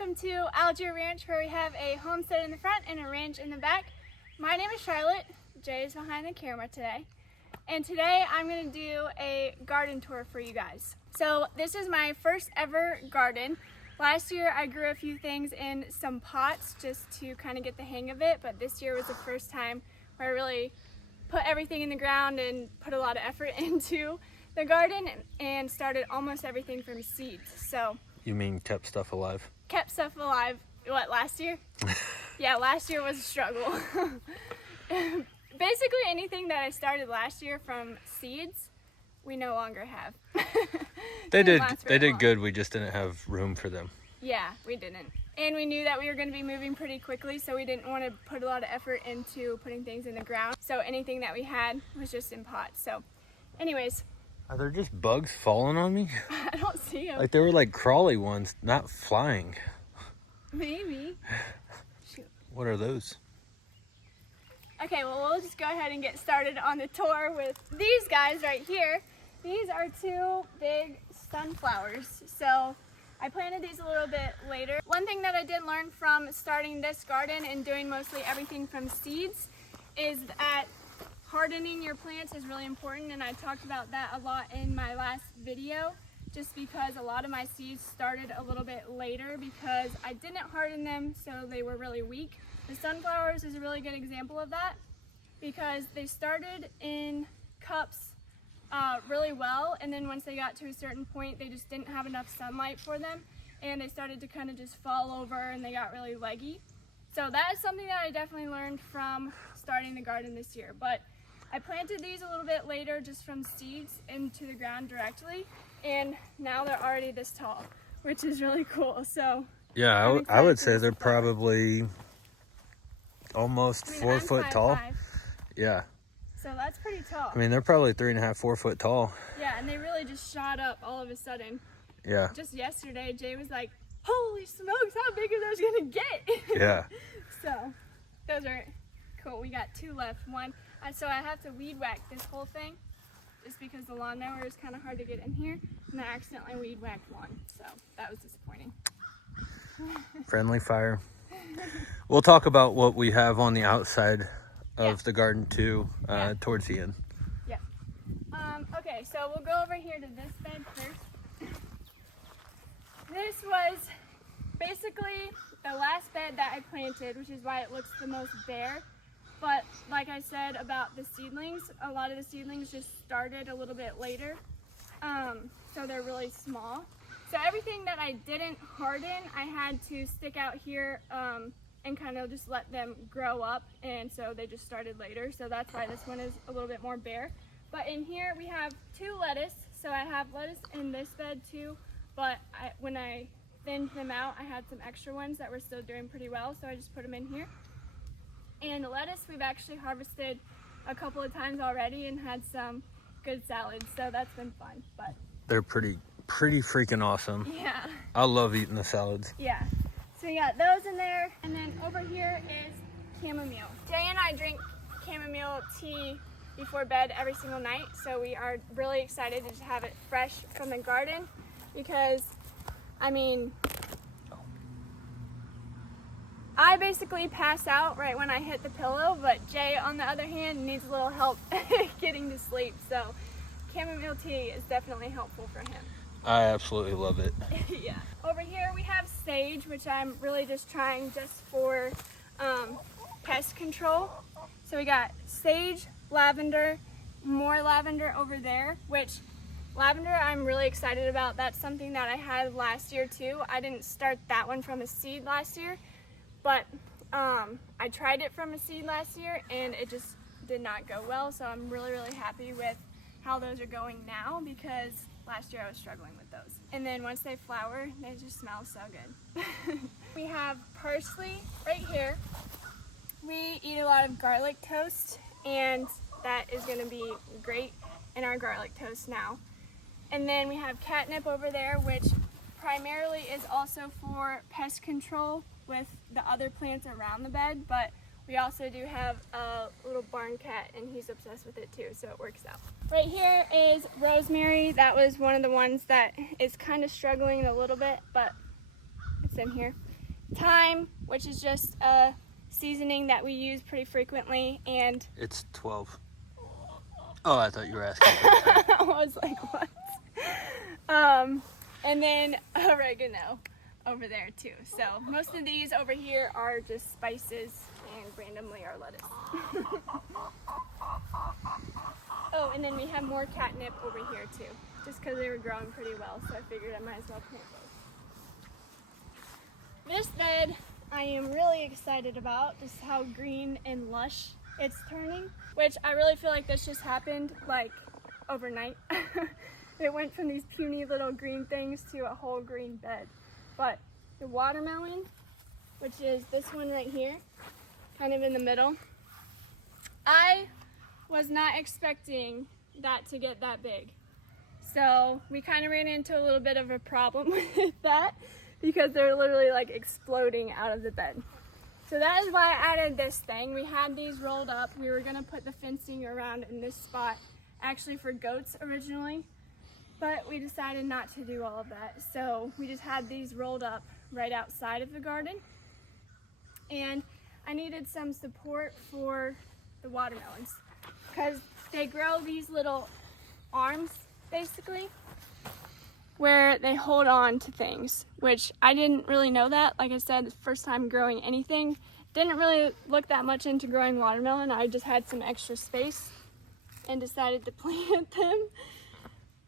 welcome to Algier Ranch, where we have a homestead in the front and a ranch in the back. My name is Charlotte. Jay is behind the camera today. And today I'm going to do a garden tour for you guys. So this is my first ever garden. Last year I grew a few things in some pots just to kind of get the hang of it, but this year was the first time where I really put everything in the ground and put a lot of effort into the garden and started almost everything from seeds. So you mean kept stuff alive? Kept stuff alive. What, last year? Yeah, last year was a struggle. Basically anything that I started last year from seeds, we no longer have. They did good, we just didn't have room for them. Yeah, we didn't. And we knew that we were going to be moving pretty quickly, so we didn't want to put a lot of effort into putting things in the ground. So anything that we had was just in pots. So anyways. Are there just bugs falling on me? I don't see them. Like they were like crawly ones, not flying. Maybe. Shoot. What are those? Okay, well, we'll just go ahead and get started on the tour with these guys right here. These are two big sunflowers. So I planted these a little bit later. One thing that I did learn from starting this garden and doing mostly everything from seeds is that hardening your plants is really important, and I talked about that a lot in my last video, just because a lot of my seeds started a little bit later because I didn't harden them, so they were really weak. The sunflowers is a really good example of that because they started in cups really well, and then once they got to a certain point they just didn't have enough sunlight for them and they started to kind of just fall over and they got really leggy. So that is something that I definitely learned from starting the garden this year. But I planted these a little bit later just from seeds into the ground directly, and now they're already this tall, which is really cool. So yeah, I would say they're probably almost 4 foot tall. 5'5". Yeah. So that's pretty tall. I mean, they're probably 3.5, 4 foot tall. Yeah, and they really just shot up all of a sudden. Yeah. Just yesterday, Jay was like, "Holy smokes, how big are those gonna get?" Yeah. So those are cool. We got two left. One. So I have to weed whack this whole thing just because the lawnmower is kind of hard to get in here, and I accidentally weed whacked one, so that was disappointing. Friendly fire. We'll talk about what we have on the outside of the garden too, towards the end. Yeah. Okay, so we'll go over here to this bed first. This was basically the last bed that I planted, which is why it looks the most bare. But like I said about the seedlings, a lot of the seedlings just started a little bit later, so they're really small. So everything that I didn't harden, I had to stick out here and kind of just let them grow up, and so they just started later. So that's why this one is a little bit more bare. But in here we have two lettuce, so I have lettuce in this bed too, but when I thinned them out, I had some extra ones that were still doing pretty well, so I just put them in here. And the lettuce we've actually harvested a couple of times already and had some good salads, so that's been fun. But they're pretty freaking awesome. yeah, I love eating the salads. yeah. So we got those in there, and then over here is chamomile. Jay and I drink chamomile tea before bed every single night, so we are really excited to have it fresh from the garden because, I mean, I basically pass out right when I hit the pillow, but Jay, on the other hand, needs a little help getting to sleep. So chamomile tea is definitely helpful for him. I absolutely love it. Yeah. Over here we have sage, which I'm really just trying just for pest control. So we got sage, lavender, more lavender over there, which lavender I'm really excited about. That's something that I had last year too. I didn't start that one from a seed last year, but I tried it from a seed last year and it just did not go well. So I'm really happy with how those are going now because last year I was struggling with those. And then once they flower, they just smell so good. We have parsley right here. We eat a lot of garlic toast, and that is going to be great in our garlic toast now. And then we have catnip over there, which primarily is also for pest control with the other plants around the bed, but we also do have a little barn cat and he's obsessed with it too, so it works out. Right here is rosemary. That was one of the ones that is kind of struggling a little bit, but it's in here. Thyme, which is just a seasoning that we use pretty frequently, and It's 12. Oh, I thought you were asking for the time. I was like, what? And then oregano over there too. So most of these over here are just spices, and randomly our lettuce. Oh, and then we have more catnip over here too, just because they were growing pretty well, so I figured I might as well plant those. This bed I am really excited about, just how green and lush it's turning, which I really feel like this just happened like overnight. It went from these puny little green things to a whole green bed. But the watermelon, which is this one right here, kind of in the middle, I was not expecting that to get that big. So we kind of ran into a little bit of a problem with that because they're literally like exploding out of the bed. So that is why I added this thing. We had these rolled up. We were gonna put the fencing around in this spot, actually for goats originally, but we decided not to do all of that. So we just had these rolled up right outside of the garden. And I needed some support for the watermelons because they grow these little arms basically where they hold on to things, which I didn't really know that. Like I said, the first time growing anything, didn't really look that much into growing watermelon. I just had some extra space and decided to plant them.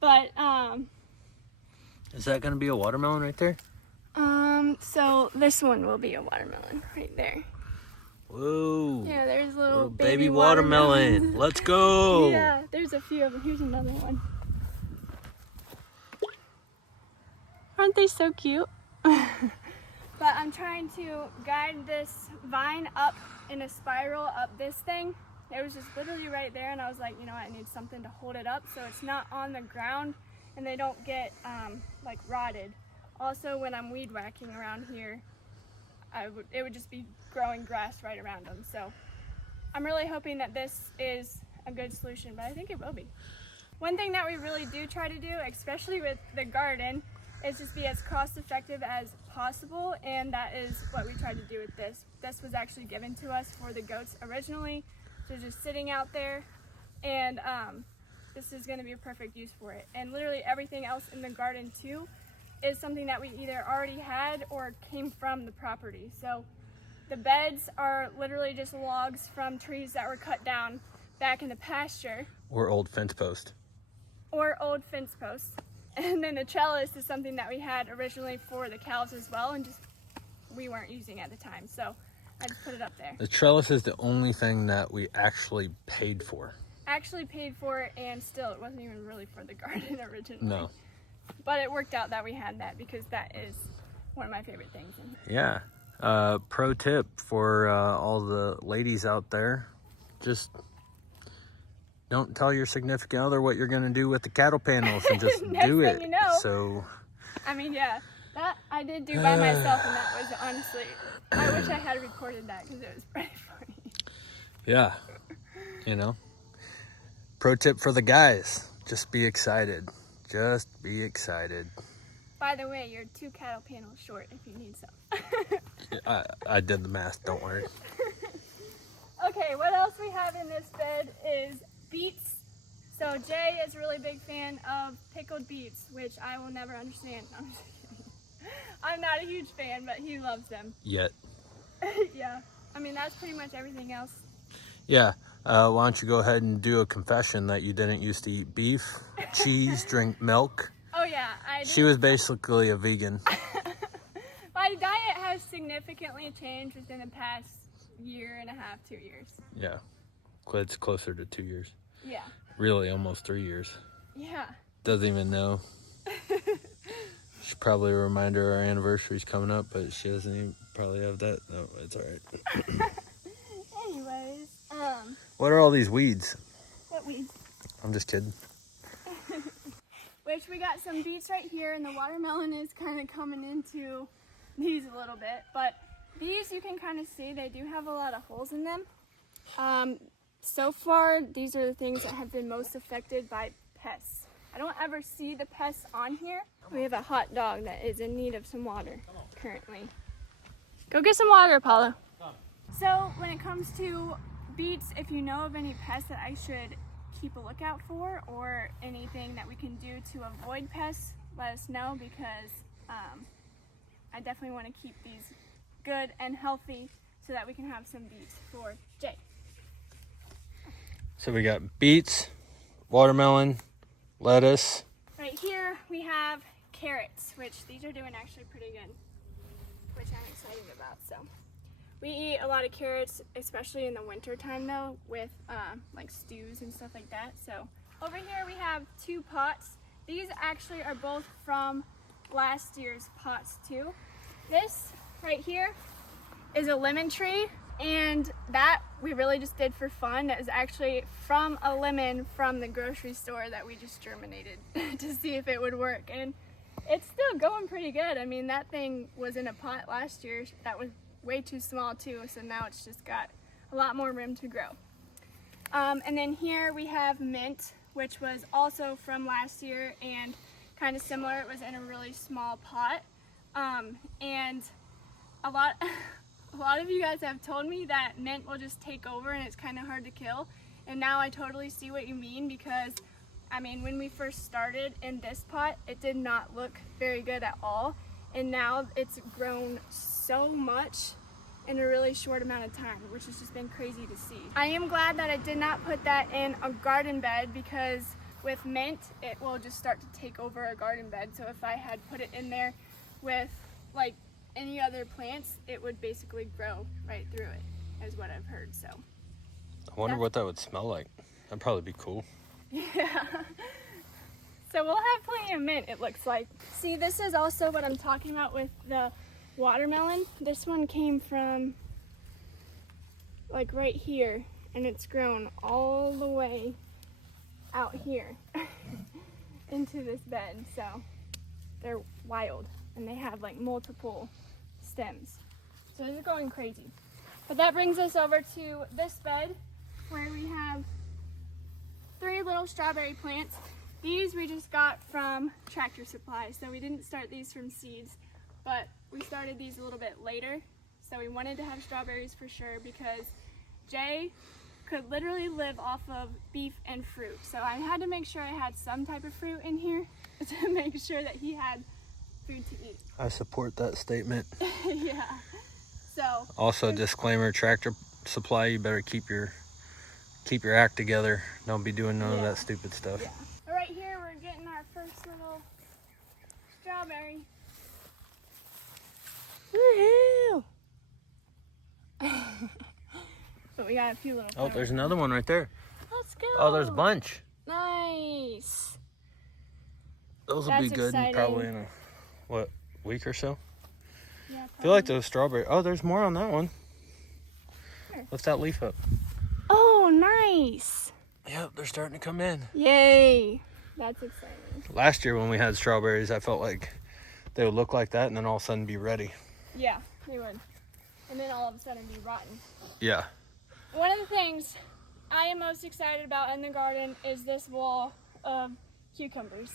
But Is that going to be a watermelon right there? so this one will be a watermelon right there. Whoa. Yeah, there's a Little little baby watermelon. Let's go. Yeah, there's a few of them. Here's another one. Aren't they so cute? But I'm trying to guide this vine up in a spiral up this thing. It was just literally right there, and I was like, you know, I need something to hold it up so it's not on the ground and they don't get like rotted. Also, when I'm weed whacking around here, it would just be growing grass right around them. So I'm really hoping that this is a good solution, but I think it will be. One thing that we really do try to do, especially with the garden, is just be as cost effective as possible, and that is what we tried to do with this. This was actually given to us for the goats originally, so just sitting out there, and this is going to be a perfect use for it. And literally everything else in the garden too is something that we either already had or came from the property. So the beds are literally just logs from trees that were cut down back in the pasture. Or old fence post. Or old fence posts. And then the trellis is something that we had originally for the cows as well, and just we weren't using at the time. So I just put it up there. The trellis is the only thing that we actually paid for. Actually paid for it, and still it wasn't even really for the garden originally. No. But it worked out that we had that because that is one of my favorite things. Yeah. Pro tip for all the ladies out there, just don't tell your significant other what you're going to do with the cattle panels and just do it. You know. So, I mean, yeah, that I did do by myself, and that was honestly, I wish I had recorded that because it was pretty funny. yeah, you know, pro tip for the guys, just be excited. Just be excited. By the way, you're 2 cattle panels short if you need some. I did the math, don't worry. Okay, what else we have in this bed is beets. So Jay is a really big fan of pickled beets, which I will never understand. No, I'm just kidding. I'm not a huge fan, but he loves them. Yet. Yeah, I mean, that's pretty much everything else. Yeah, why don't you go ahead and do a confession that you didn't used to eat beef, cheese, drink milk. Oh yeah, I did. She was basically a vegan. My diet has significantly changed within the past year and a half, 2 years. Yeah, it's closer to 2 years. Yeah. Really, almost 3 years. Yeah. Doesn't even know. Should probably remind her our anniversary's coming up, but she doesn't even probably have that. No, it's all right. Anyways, what are all these weeds? what weeds? I'm just kidding. Which we got some beets right here, and the watermelon is kind of coming into these a little bit, but these you can kind of see they do have a lot of holes in them. So far, these are the things that have been most affected by pests. I don't ever see the pests on here. We have a hot dog that is in need of some water currently. Go get some water, Apollo. So when it comes to beets, if you know of any pests that I should keep a lookout for or anything that we can do to avoid pests, let us know, because I definitely want to keep these good and healthy so that we can have some beets for Jay. So we got beets, watermelon, lettuce. Right here we have carrots, which these are doing actually pretty good, which I'm excited about. So we eat a lot of carrots, especially in the winter time though, with like stews and stuff like that. So over here we have 2 pots. These actually are both from last year's pots too. This right here is a lemon tree, and that we really just did for fun. That is actually from a lemon from the grocery store that we just germinated to see if it would work, and it's still going pretty good. I mean, that thing was in a pot last year that was way too small too, so now it's just got a lot more room to grow. And then here we have mint, which was also from last year and kind of similar. It was in a really small pot, and a lot of you guys have told me that mint will just take over and it's kind of hard to kill, and now I totally see what you mean, because I mean, when we first started in this pot, it did not look very good at all, and now it's grown so much in a really short amount of time, which has just been crazy to see. I am glad that I did not put that in a garden bed, because with mint, it will just start to take over a garden bed. So if I had put it in there with like any other plants, it would basically grow right through it, is what I've heard. So I wonder what that would smell like. That'd probably be cool. yeah. So we'll have plenty of mint, it looks like. See, this is also what I'm talking about with the watermelon. This one came from like right here, and it's grown all the way out here into this bed. So they're wild, and they have like multiple stems. So they're going crazy. But that brings us over to this bed where we have 3 little strawberry plants. These we just got from Tractor Supply, so we didn't start these from seeds, but we started these a little bit later. So we wanted to have strawberries for sure, because Jay could literally live off of beef and fruit. So I had to make sure I had some type of fruit in here to make sure that he had food to eat. I support that statement. Yeah. So Also, disclaimer: Tractor Supply, you better keep your act together. Don't be doing none of that stupid stuff. yeah. Right here we're getting our first little strawberry. Woohoo! But we got a few little. Oh, there's another one right there. Let's go. Oh, there's a bunch. Nice. Those will be That's good exciting. probably in a week or so. Yeah, I feel like those strawberry. Oh, there's more on that one. Where? Lift that leaf up. Oh, nice. Yep, they're starting to come in. Yay. That's exciting. Last year when we had strawberries, I felt like they would look like that and then all of a sudden be ready. Yeah, they would. And then all of a sudden be rotten. Yeah. One of the things I am most excited about in the garden is this wall of cucumbers.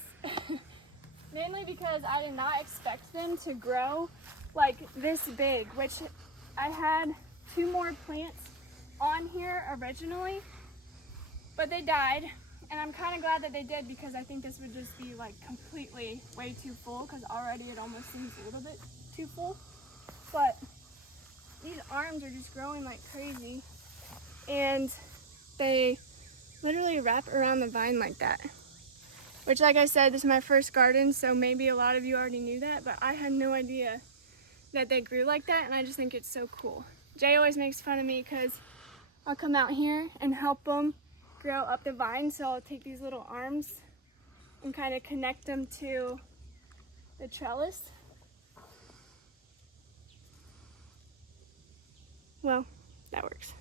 Mainly because I did not expect them to grow like this big, which I had 2 more plants on here originally, but they died, and I'm kind of glad that they did, because I think this would just be like completely way too full, because already it almost seems a little bit too full. But these arms are just growing like crazy, and they literally wrap around the vine like that. Which, like I said, this is my first garden, so maybe a lot of you already knew that, but I had no idea that they grew like that, and I just think it's so cool. Jay always makes fun of me because I'll come out here and help them grow up the vine, so I'll take these little arms and kind of connect them to the trellis. Well, that works.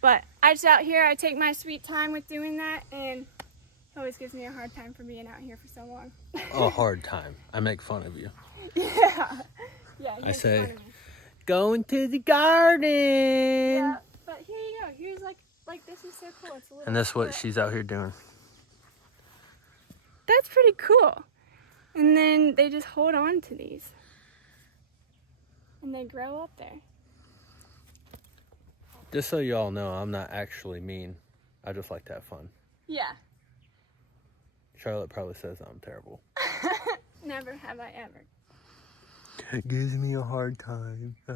But I just out here, I take my sweet time with doing that, and it always gives me a hard time for being out here for so long. A hard time. I make fun of you. Yeah. Yeah. I say, going to the garden. Yeah, but here you go. Here's like this is so cool. It's a little. And that's what split. she's out here doing. that's pretty cool. And then they just hold on to these. And they grow up there. Just so you all know, I'm not actually mean. I just like to have fun. Yeah. Charlotte probably says I'm terrible. Never have I ever. It gives me a hard time. We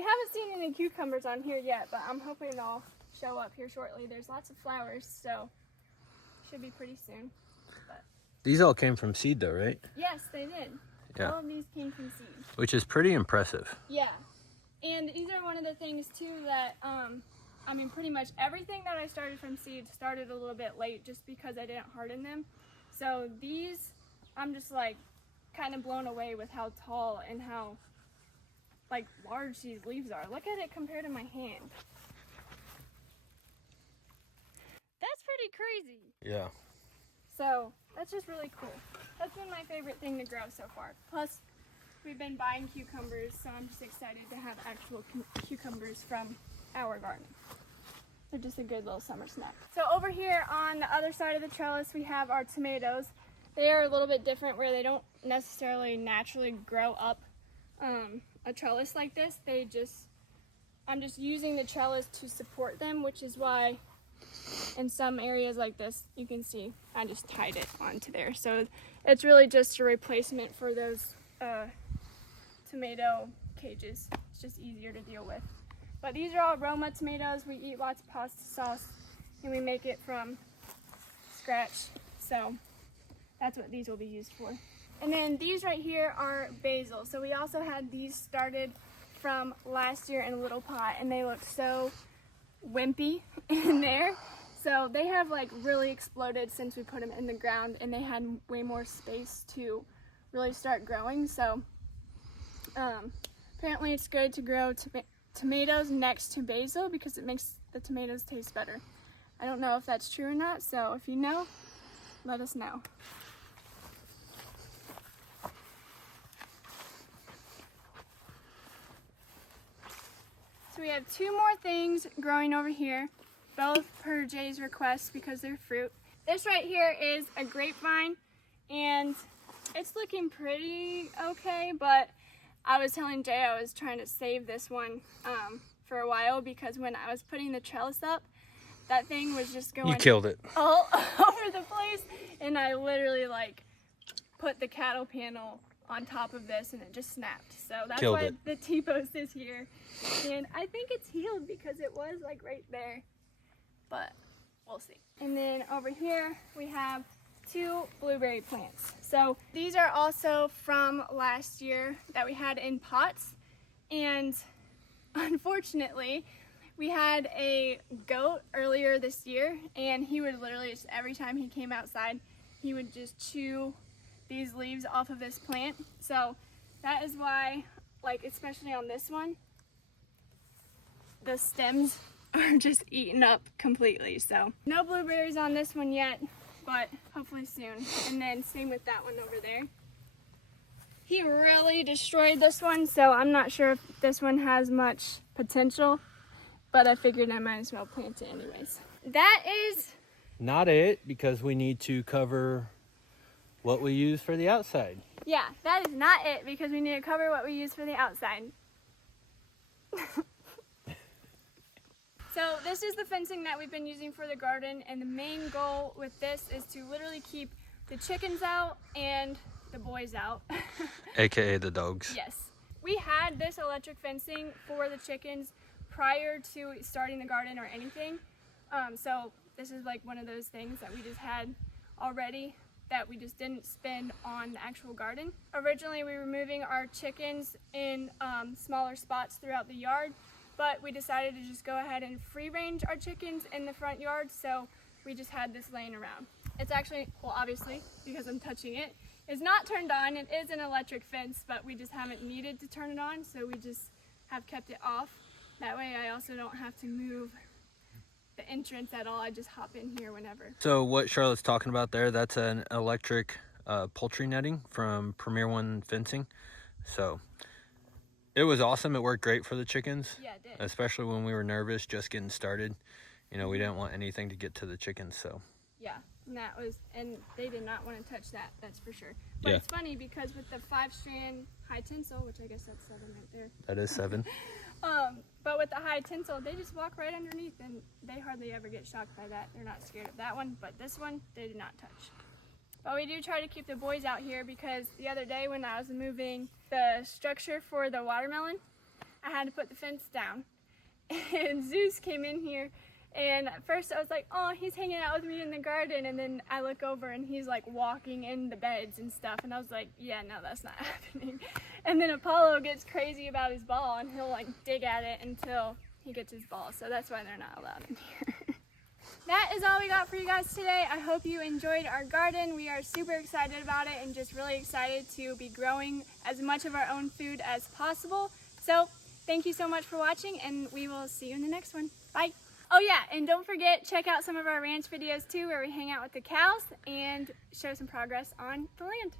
haven't seen any cucumbers on here yet, but I'm hoping they'll show up here shortly. There's lots of flowers, so should be pretty soon. These all came from seed though, right? Yes, they did. Yeah. All of these came from seed. Which is pretty impressive. Yeah. And these are one of the things too that, I mean, pretty much everything that I started from seed started a little bit late just because I didn't harden them. So these, I'm just like kind of blown away with how tall and how like large these leaves are. Look at it compared to my hand. That's pretty crazy. Yeah. So that's just really cool. That's been my favorite thing to grow so far. Plus, we've been buying cucumbers, so I'm just excited to have actual cucumbers from our garden. They're just a good little summer snack. So over here on the other side of the trellis, we have our tomatoes. They are a little bit different where they don't necessarily naturally grow up a trellis like this. I'm just using the trellis to support them, which is why in some areas like this, you can see I just tied it onto there. So it's really just a replacement for those tomato cages. It's just easier to deal with. But these are all Roma tomatoes. We eat lots of pasta sauce and we make it from scratch. So that's what these will be used for. And then these right here are basil. So we also had these started from last year in a little pot and they look so wimpy in there. So they have like really exploded since we put them in the ground and they had way more space to really start growing. So apparently it's good to grow tomatoes next to basil because it makes the tomatoes taste better. I don't know if that's true or not, so if you know, let us know. So we have two more things growing over here, both per Jay's request because they're fruit. This right here is a grapevine and it's looking pretty okay, but I was telling Jay I was trying to save this one for a while because when I was putting the trellis up, that thing was just going You killed it. all over the place, and I literally like put the cattle panel on top of this and it just snapped. So that's Killed why it. the T-post is here. And I think it's healed because it was like right there, but we'll see. And then over here we have two blueberry plants. So these are also from last year that we had in pots, and unfortunately we had a goat earlier this year and he would literally just every time he came outside he would just chew these leaves off of this plant. So that is why, like especially on this one, the stems are just eaten up completely. So no blueberries on this one yet, but hopefully soon. And then same with that one over there. He really destroyed this one, so I'm not sure if this one has much potential, but I figured I might as well plant it anyways. That is Not it, because we need to cover what we use for the outside. Yeah, that is not it because we need to cover what we use for the outside. So this is the fencing that we've been using for the garden, and the main goal with this is to literally keep the chickens out and the boys out. AKA the dogs. Yes. We had this electric fencing for the chickens prior to starting the garden or anything. So this is like one of those things that we just had already that we just didn't spend on the actual garden. Originally we were moving our chickens in smaller spots throughout the yard, but we decided to just go ahead and free range our chickens in the front yard, so we just had this laying around. It's actually, well obviously, because I'm touching it, it's not turned on. It is an electric fence, but we just haven't needed to turn it on, so we just have kept it off. That way I also don't have to move the entrance at all. I just hop in here whenever. So what Charlotte's talking about there, that's an electric poultry netting from Premier One Fencing. So it was awesome. It worked great for the chickens. Yeah, it did. Especially when we were nervous just getting started. You know, we didn't want anything to get to the chickens, so Yeah, and they did not want to touch that, that's for sure. But Yeah. it's funny because with the 5-strand high tinsel, which I guess that's 7 right there. That is 7. But with the high tinsel, they just walk right underneath and they hardly ever get shocked by that. They're not scared of that one, but this one, they did not touch. But we do try to keep the boys out here because the other day when I was moving the structure for the watermelon, I had to put the fence down. And Zeus came in here, and at first I was like, oh, he's hanging out with me in the garden, and then I look over and he's like walking in the beds and stuff, and I was like, yeah, no, that's not happening. And then Apollo gets crazy about his ball, and he'll like dig at it until he gets his ball, so that's why they're not allowed in here. That is all we got for you guys today. I hope you enjoyed our garden. We are super excited about it and just really excited to be growing as much of our own food as possible. So thank you so much for watching, and we will see you in the next one. Bye. Oh yeah, and don't forget, check out some of our ranch videos too, where we hang out with the cows and show some progress on the land.